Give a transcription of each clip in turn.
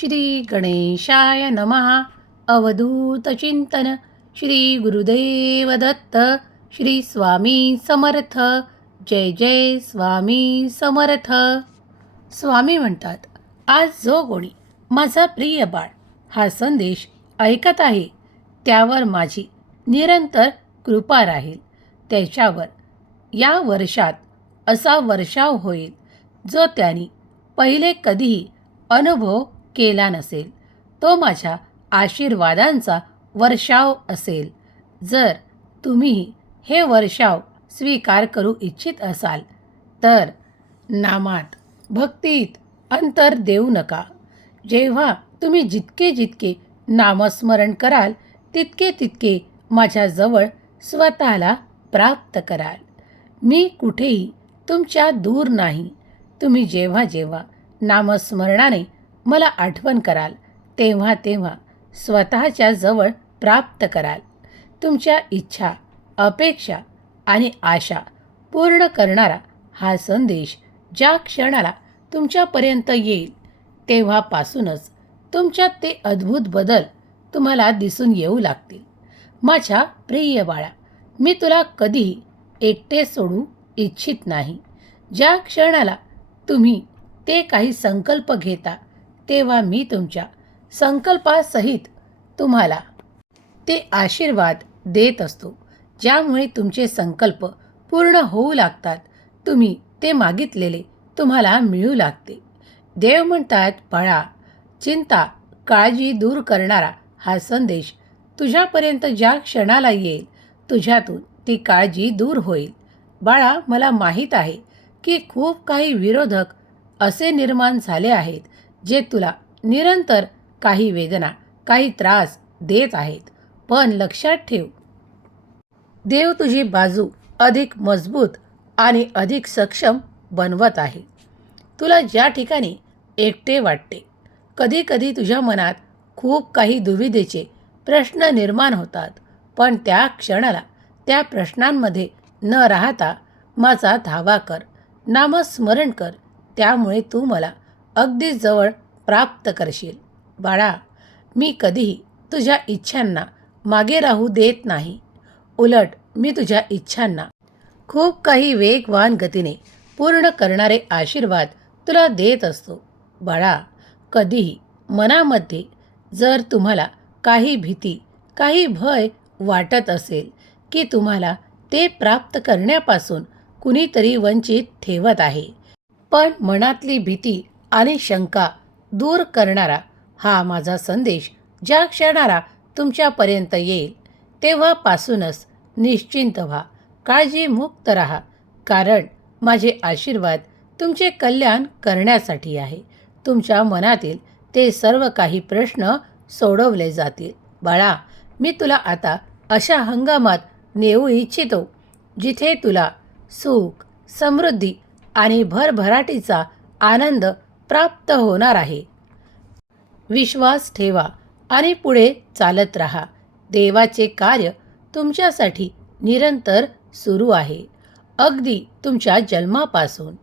श्री गणेशाय नमः अवधूतचिंतन श्री गुरुदेव दत्त. श्री स्वामी समर्थ. जय जय स्वामी समर्थ. स्वामी म्हणतात आज जो कोणी माझा प्रिय बाळ हा संदेश ऐकत आहे त्यावर माझी निरंतर कृपा राहील. त्याच्यावर या वर्षात असा वर्षाव होईल जो त्यांनी पहिले कधीही अनुभव केला नसेल तो माझ्या आशीर्वादांचा वर्षाव असेल. जर तुम्ही हे वर्षाव स्वीकार करू इच्छित असाल तर नामात भक्तीत अंतर देऊ नका. जेव्हा तुम्ही जितके जितके नामस्मरण कराल तितके तितके माझ्याजवळ स्वतःला प्राप्त कराल. मी कुठेही तुमच्या दूर नाही. तुम्ही जेव्हा जेव्हा नामस्मरणाने मला आठवण कराल. तेव्हा तेव्हा स्वतःच्या जवळ प्राप्त कराल. तुमच्या इच्छा अपेक्षा आणि आशा पूर्ण करणारा हा संदेश ज्या क्षणाला तुमच्यापर्यंत येईल तेव्हापासूनच तुमच्यात ते अद्भुत बदल तुम्हाला दिसून येऊ लागतील. माझ्या प्रिय बाळा मी तुला कधीही एकटे सोडू इच्छित नाही. ज्या क्षणाला तुम्ही ते काही संकल्प घेता तेव्हा मी तुमच्या संकल्पासहित तुम्हाला ते आशीर्वाद देत असतो. ज्यामुळे तुमचे संकल्प पूर्ण होऊ लागतात. तुम्ही ते मागितलेले तुम्हाला मिळू लागते. देव म्हणतात बाळा चिंता काळजी दूर करणारा हा संदेश तुझ्यापर्यंत ज्या क्षणाला येईल तुझ्यातून ती काळजी दूर होईल. बाळा मला माहीत आहे की खूप काही विरोधक असे निर्माण झाले आहेत. जे तुला निरंतर काही वेदना काही त्रास देत आहेत. पण लक्षात ठेव देव तुझी बाजू अधिक मजबूत आणि अधिक सक्षम बनवत आहे. तुला ज्या ठिकाणी एकटे वाटते कधीकधी तुझ्या मनात खूप काही दुविधेचे प्रश्न निर्माण होतात पण त्या क्षणाला त्या प्रश्नांमध्ये न राहता माझा धावा कर नामस्मरण कर त्यामुळे तू मला अगदी जवळ प्राप्त करशील. बाळा मी कधीही तुझ्या इच्छांना मागे राहू देत नाही. उलट मी तुझ्या इच्छांना खूप काही वेगवान गतीने पूर्ण करणारे आशीर्वाद तुला देत असतो. बाळा कधीही मनामध्ये जर तुम्हाला काही भीती काही भय वाटत असेल की तुम्हाला ते प्राप्त करण्यापासून कुणीतरी वंचित ठेवत आहे. पण मनातली भीती आणि शंका दूर करणारा हा माझा संदेश ज्या क्षणाला तुमच्यापर्यंत येईल तेव्हापासूनच निश्चिंत व्हा काळजीमुक्त राहा कारण माझे आशीर्वाद तुमचे कल्याण करण्यासाठी आहे. तुमच्या मनातील ते सर्व काही प्रश्न सोडवले जातील. बाळा मी तुला आता अशा हंगामात नेऊ इच्छितो जिथे तुला सुख समृद्धी आणि भरभराटीचा आनंद प्राप्त होणार आहे. विश्वास ठेवा आणि पुढे चालत राहा. देवाचे कार्य तुमच्यासाठी निरंतर सुरू आहे. अगदी तुमच्या जन्मापासून.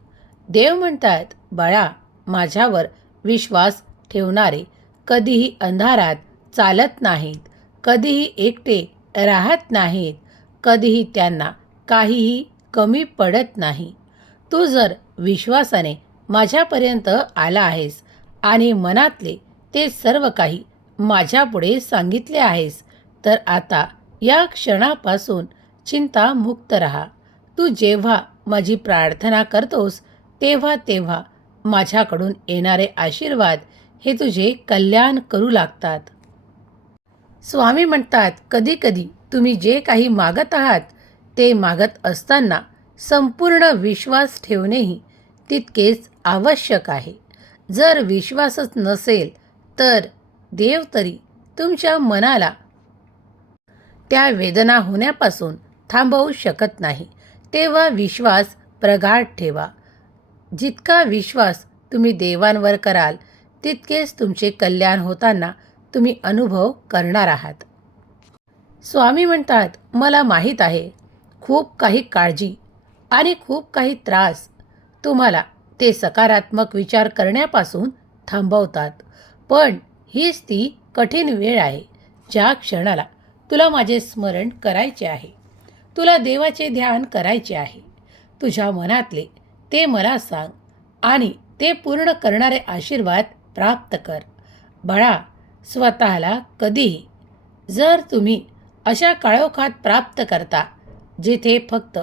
देव म्हणतात बाळा माझ्यावर विश्वास ठेवणारे कधीही अंधारात चालत नाहीत कधीही एकटे राहत नाहीत कधीही त्यांना काहीही कमी पडत नाही. तू जर विश्वासाने माझ्यापर्यंत आला आहेस आणि मनातले ते सर्व काही माझ्यापुढे सांगितले आहेस. तर आता या क्षणापासून चिंतामुक्त राहा. तू जेव्हा माझी प्रार्थना करतोस तेव्हा तेव्हा माझ्याकडून येणारे आशीर्वाद हे तुझे कल्याण करू लागतात. स्वामी म्हणतात कधीकधी तुम्ही जे काही मागत आहात ते मागत असताना संपूर्ण विश्वास ठेवणेही तितकेच आवश्यक आहे. जर विश्वासच नसेल तर देव तरी तुमच्या मनाला त्या वेदना होण्यापासून थांबवू शकत नाही. तेव्हा विश्वास प्रगाढ ठेवा. जितका विश्वास तुम्ही देवांवर कराल तितकेच तुमचे कल्याण होताना तुम्ही अनुभव करणार आहात. स्वामी म्हणतात मला माहीत आहे खूप काही काळजी आणि खूप काही त्रास तुम्हाला ते सकारात्मक विचार करण्यापासून थांबवतात. पण हीच ती कठीण वेळ आहे ज्या क्षणाला तुला माझे स्मरण करायचे आहे. तुला देवाचे ध्यान करायचे आहे. तुझ्या मनातले ते मला सांग आणि ते पूर्ण करणारे आशीर्वाद प्राप्त कर. बाळा स्वतःला कधीही जर तुम्ही अशा काळोखात प्राप्त करता जिथे फक्त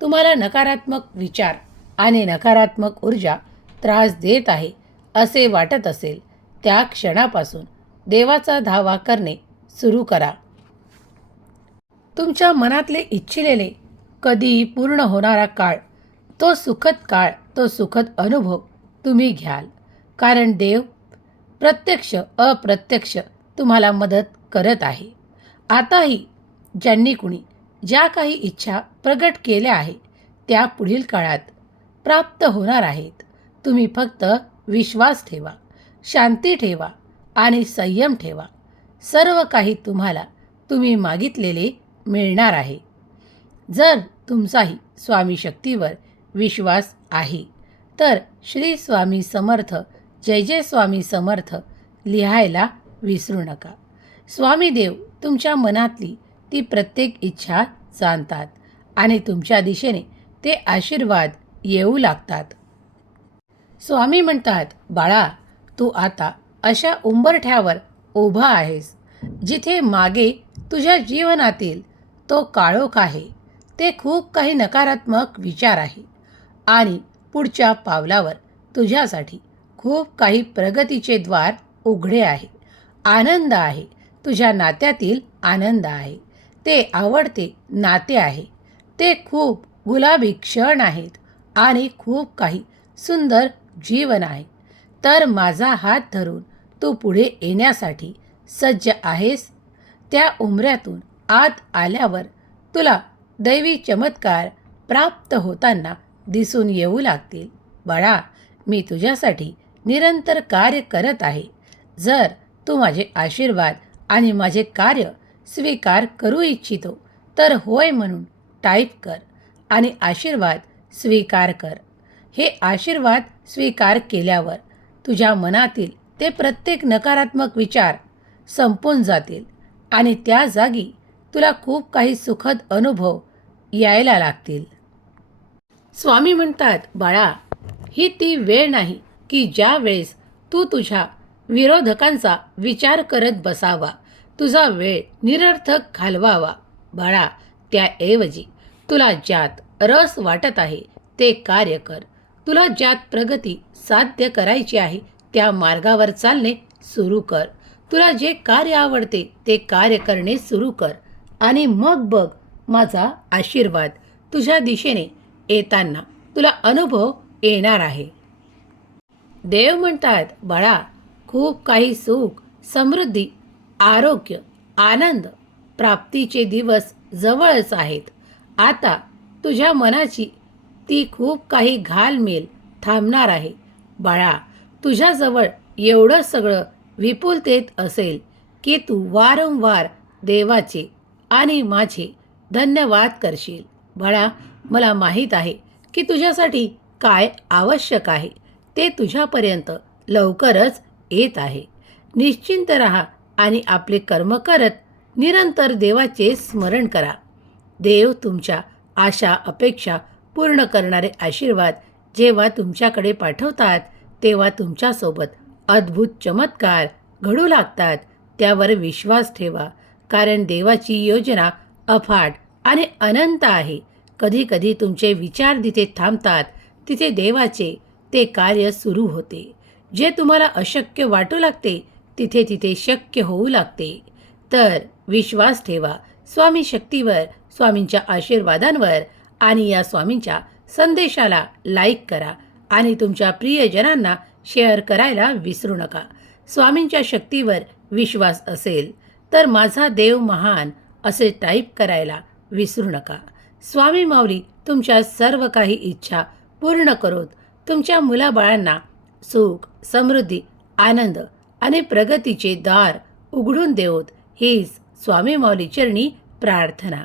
तुम्हाला नकारात्मक विचार आणि नकारात्मक ऊर्जा त्रास देत आहे असे वाटत असेल त्या क्षणापासून देवाचा धावा करणे सुरू करा. तुमच्या मनातले इच्छिलेले कधी पूर्ण होणारा काळ तो सुखद काळ तो सुखद अनुभव तुम्ही घ्याल. कारण देव प्रत्यक्ष अप्रत्यक्ष तुम्हाला मदत करत आहे. आताही ज्यांनी कुणी ज्या काही इच्छा प्रगट केल्या आहे त्या पुढील काळात प्राप्त होणार आहेत. तुम्ही फक्त विश्वास ठेवा शांती ठेवा आणि संयम ठेवा. सर्व काही तुम्हाला तुम्ही मागितलेले मिळणार आहे. जर तुमचाही स्वामी शक्तीवर विश्वास आहे तर श्री स्वामी समर्थ जय जय स्वामी समर्थ लिहायला विसरू नका. स्वामी देव तुमच्या मनातली ती प्रत्येक इच्छा जाणतात आणि तुमच्या दिशेने ते आशीर्वाद येऊ लागतात. स्वामी म्हणतात बाळा तू आता अशा उंबरठ्यावर उभा आहेस जिथे मागे तुझ्या जीवनातील तो काळोख आहे. ते खूप काही नकारात्मक विचार आहे आणि पुढच्या पावलावर तुझ्यासाठी खूप काही प्रगतीचे द्वार उघडे आहे. आनंद आहे. तुझ्या नात्यातील आनंद आहे. ते आवडते नाते आहे. ते खूप गुलाबी क्षण आहेत. आणि खूप काही सुंदर जीवन आहे. तर माझा हात धरून तू पुढे येण्यासाठी सज्ज आहेस. त्या उमऱ्यातून आत आल्यावर तुला दैवी चमत्कार प्राप्त होताना दिसून येऊ लागतील. बाळा मी तुझ्यासाठी निरंतर कार्य करत आहे. जर तू माझे आशीर्वाद आणि माझे कार्य स्वीकार करू इच्छितो तर होय म्हणून टाईप कर आणि आशीर्वाद स्वीकार कर. हे आशीर्वाद स्वीकार केल्यावर तुझ्या मनातील ते प्रत्येक नकारात्मक विचार संपून जातील आणि त्या जागी तुला खूप काही सुखद अनुभव यायला लागतील. स्वामी म्हणतात बाळा ही ती वेळ नाही की ज्या वेळेस तू तुझ्या विरोधकांचा विचार करत बसावा तुझा वेळ निरर्थक घालवावा. बाळा त्याऐवजी तुला ज्यात रस वाटत आहे ते कार्य कर. तुला ज्यात प्रगती साध्य करायची आहे त्या मार्गावर चालणे सुरू कर. तुला जे कार्य आवडते ते कार्य करणे सुरू कर. आणि मग बघ माझा आशीर्वाद. तुझ्या दिशेने येताना तुला अनुभव येणार आहे. देव म्हणतात बाळा खूप काही सुख समृद्धी आरोग्य आनंद प्राप्तीचे दिवस जवळच आहेत. आता तुझ्या मनाची ती खूप काही घालमेल थांबणार आहे. बाळा तुझ्याजवळ एवढं सगळं विपुलतेत असेल की तू वारंवार देवाचे आणि माझे धन्यवाद करशील. बाळा मला माहीत आहे की तुझ्यासाठी काय आवश्यक आहे ते तुझ्यापर्यंत लवकरच येत आहे. निश्चिंत राहा आणि आपले कर्म करत निरंतर देवाचे स्मरण करा. देव तुमच्या आशा अपेक्षा पूर्ण करणारे आशीर्वाद जेव्हा तुमच्याकडे पाठवतात तेव्हा तुमच्यासोबत अद्भुत चमत्कार घडू लागतात. त्यावर विश्वास ठेवा कारण देवाची योजना अफाट आणि अनंत आहे. कधीकधी तुमचे विचार जिथे थांबतात तिथे देवाचे ते कार्य सुरू होते. जे तुम्हाला अशक्य वाटू लागते तिथे तिथे शक्य होऊ लागते. तर विश्वास ठेवा. स्वामी शक्तीवर स्वामींच्या आशीर्वादांवर आणि या स्वामींच्या संदेशाला लाईक करा आणि तुमच्या प्रियजनांना शेअर करायला विसरू नका. स्वामींच्या शक्तीवर विश्वास असेल तर माझा देव महान असे टाईप करायला विसरू नका. स्वामी माऊली तुमच्या सर्व काही इच्छा पूर्ण करोत. तुमच्या मुलाबाळांना सुख समृद्धी आनंद आणि प्रगतीचे दार उघडून देवत. हीच स्वामी माऊली चरणी प्रार्थना.